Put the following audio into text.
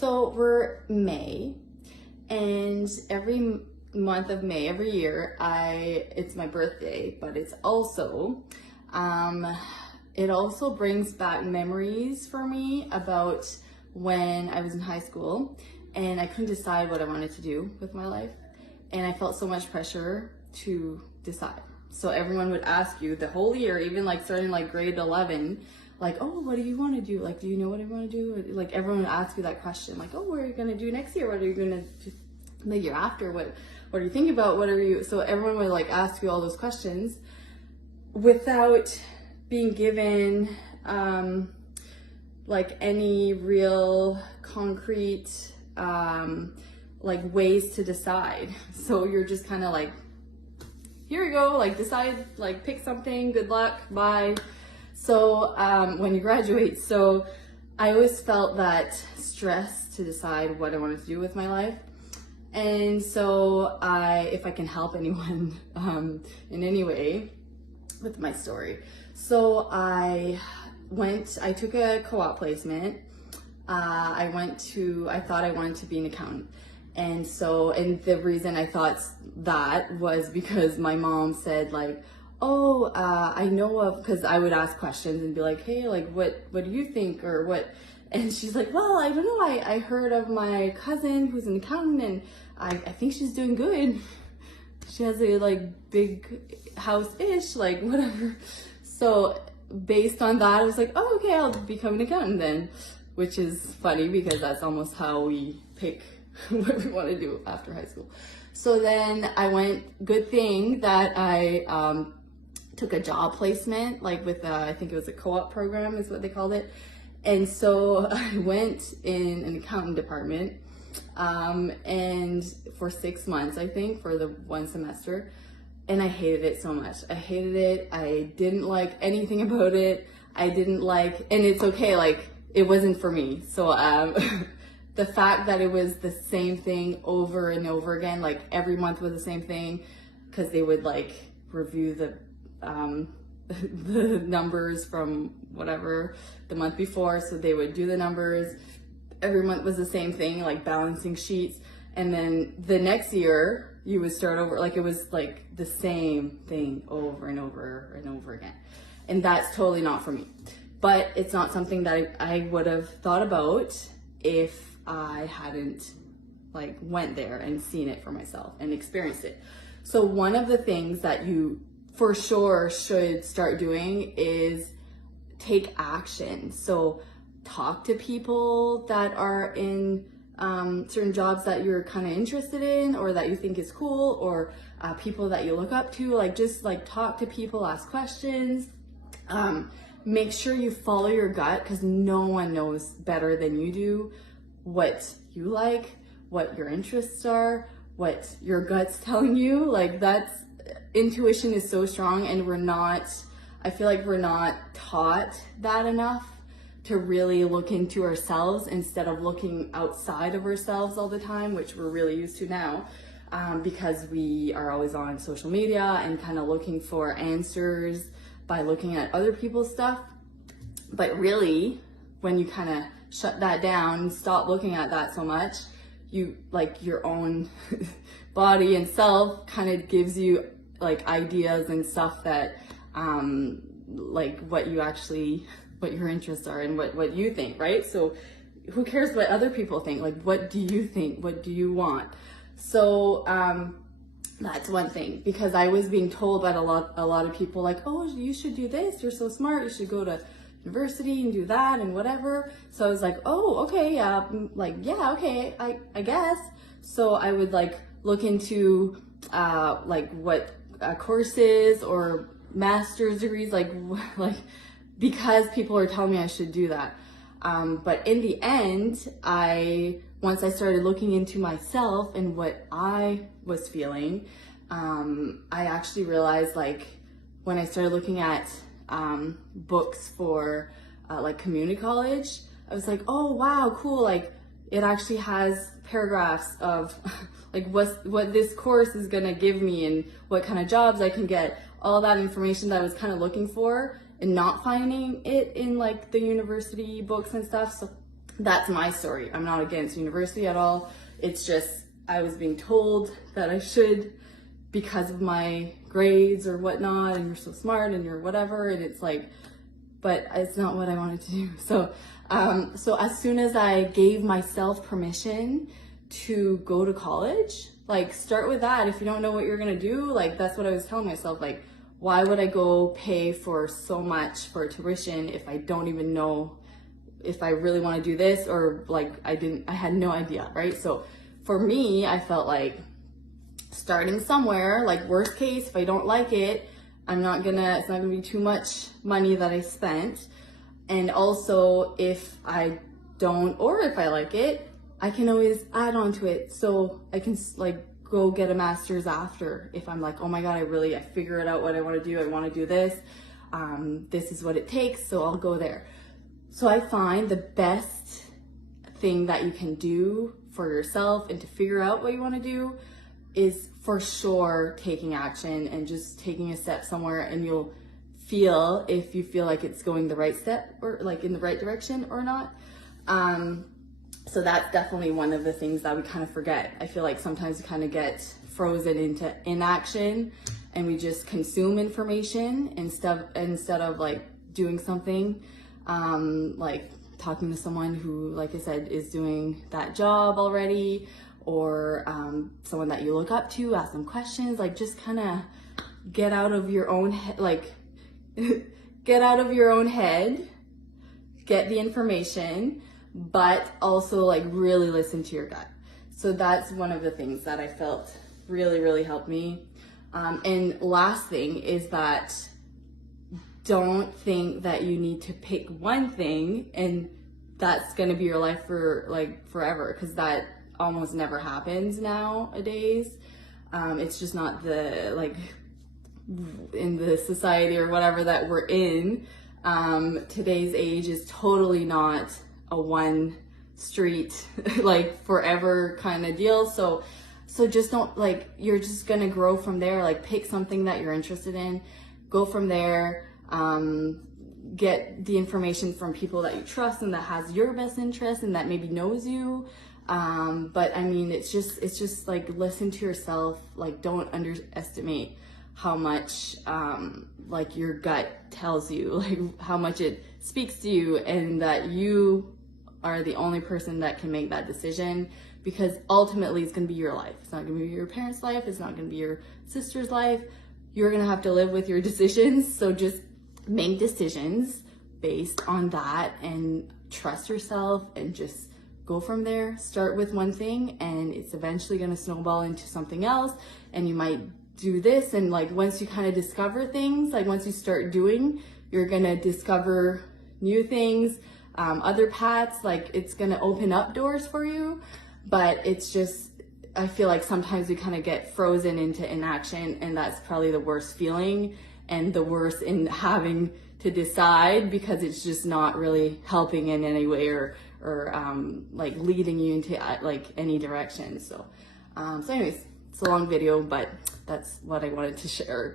So we're May, and every month of May, every year, it's my birthday, but it's also, it also brings back memories for me about when I was in high school and I couldn't decide what I wanted to do with my life. And I felt so much pressure to decide. So everyone would ask you the whole year, even like starting like grade 11, like, oh, what do you want to do? Like, do you know what I want to do? Like everyone would ask you that question, like, oh, what are you going to do next year? What are you going to do the year after? What are you thinking about? What are you? So everyone would like ask you all those questions without being given like any real concrete like ways to decide. So you're just kind of like, here we go, like decide, like pick something, good luck, bye. So when you graduate, so I always felt that stress to decide what I wanted to do with my life. And so if I can help anyone in any way with my story. So I took a co-op placement. I thought I wanted to be an accountant. And the reason I thought that was because my mom said like, oh, I know of, because I would ask questions and be like, hey, like what do you think, or what? And she's like, well, I don't know, I heard of my cousin who's an accountant and I think she's doing good. She has a like big house-ish, like whatever. So based on that, I was like, oh, okay, I'll become an accountant then, which is funny because that's almost how we pick what we want to do after high school. So then good thing that I took a job placement, like with I think it was a co-op program is what they called it. And so I went in an accounting department and for 6 months, I think, for the one semester. And I hated it so much. I hated it. I didn't like anything about it. And it's okay, like it wasn't for me. So the fact that it was the same thing over and over again, like every month was the same thing, because they would like review the numbers from whatever the month before. So they would do the numbers. Every month was the same thing, like balancing sheets. And then the next year you would start over, like it was like the same thing over and over and over again. And that's totally not for me. But it's not something that I would have thought about if I hadn't like went there and seen it for myself and experienced it. So one of the things that you for sure should start doing is take action. So talk to people that are in certain jobs that you're kind of interested in or that you think is cool, or people that you look up to. Like just like talk to people, ask questions. Make sure you follow your gut, because no one knows better than you do what you like, what your interests are, what your gut's telling you. Like intuition is so strong, and I feel like we're not taught that enough to really look into ourselves instead of looking outside of ourselves all the time, which we're really used to now, because we are always on social media and kind of looking for answers by looking at other people's stuff. But really, when you kind of shut that down and stop looking at that so much, you like your own body and self kind of gives you like ideas and stuff that like what your interests are and what you think, right? So who cares what other people think? Like, what do you think? What do you want? So that's one thing, because I was being told by a lot of people like, oh, you should do this, you're so smart, you should go to university and do that and whatever. So I was like, oh, okay, like, yeah, okay, I guess. So I would like look into like what courses or master's degrees, like because people are telling me I should do that. But in the end, once I started looking into myself and what I was feeling, I actually realized, like, when I started looking at books for like community college, I was like, oh wow, cool, like it actually has paragraphs of like what this course is gonna give me and what kind of jobs I can get, all that information that I was kind of looking for and not finding it in like the university books and stuff. So that's my story. I'm not against university at all. It's just I was being told that I should because of my grades or whatnot, and you're so smart and you're whatever, and it's like, but it's not what I wanted to do. So so as soon as I gave myself permission to go to college, like start with that. If you don't know what you're gonna do, like that's what I was telling myself, like why would I go pay for so much for tuition if I don't even know if I really want to do this, or like I had no idea, right? So for me, I felt like starting somewhere, like worst case, if I don't like it, it's not gonna be too much money that I spent. And also if I don't, or if I like it, I can always add on to it. So I can like go get a master's after if I'm like, oh my God, I figure it out what I want to do. I want to do this. This is what it takes. So I'll go there. So I find the best thing that you can do for yourself and to figure out what you want to do is for sure taking action and just taking a step somewhere, and you'll feel if you feel like it's going the right step or like in the right direction or not. So that's definitely one of the things that we kind of forget. I feel like sometimes we kind of get frozen into inaction and we just consume information instead of like doing something, like talking to someone who, like I said, is doing that job already, or someone that you look up to, ask them questions, like just kind of get out of your own get out of your own head, get the information, but also like really listen to your gut. So that's one of the things that I felt really helped me. And last thing is that don't think that you need to pick one thing and that's going to be your life for like forever, because that almost never happens nowadays. It's just not the, like, in the society or whatever that we're in. Today's age is totally not a one street like forever kind of deal. So just don't, like, you're just gonna grow from there. Like, pick something that you're interested in, go from there. Get the information from people that you trust and that has your best interest and that maybe knows you. But I mean, it's just like, listen to yourself. Like, don't underestimate how much like your gut tells you, like how much it speaks to you, and that you are the only person that can make that decision, because ultimately it's going to be your life. It's not going to be your parents' life. It's not going to be your sister's life. You're going to have to live with your decisions. So just make decisions based on that and trust yourself and just go from there. Start with one thing and it's eventually going to snowball into something else, and you might do this, and like once you kind of discover things, like once you start doing, you're going to discover new things, other paths, like it's going to open up doors for you. But it's just, I feel like sometimes we kind of get frozen into inaction, and that's probably the worst feeling and the worst in having to decide, because it's just not really helping in any way or like leading you into like any direction. So anyways, it's a long video, but that's what I wanted to share.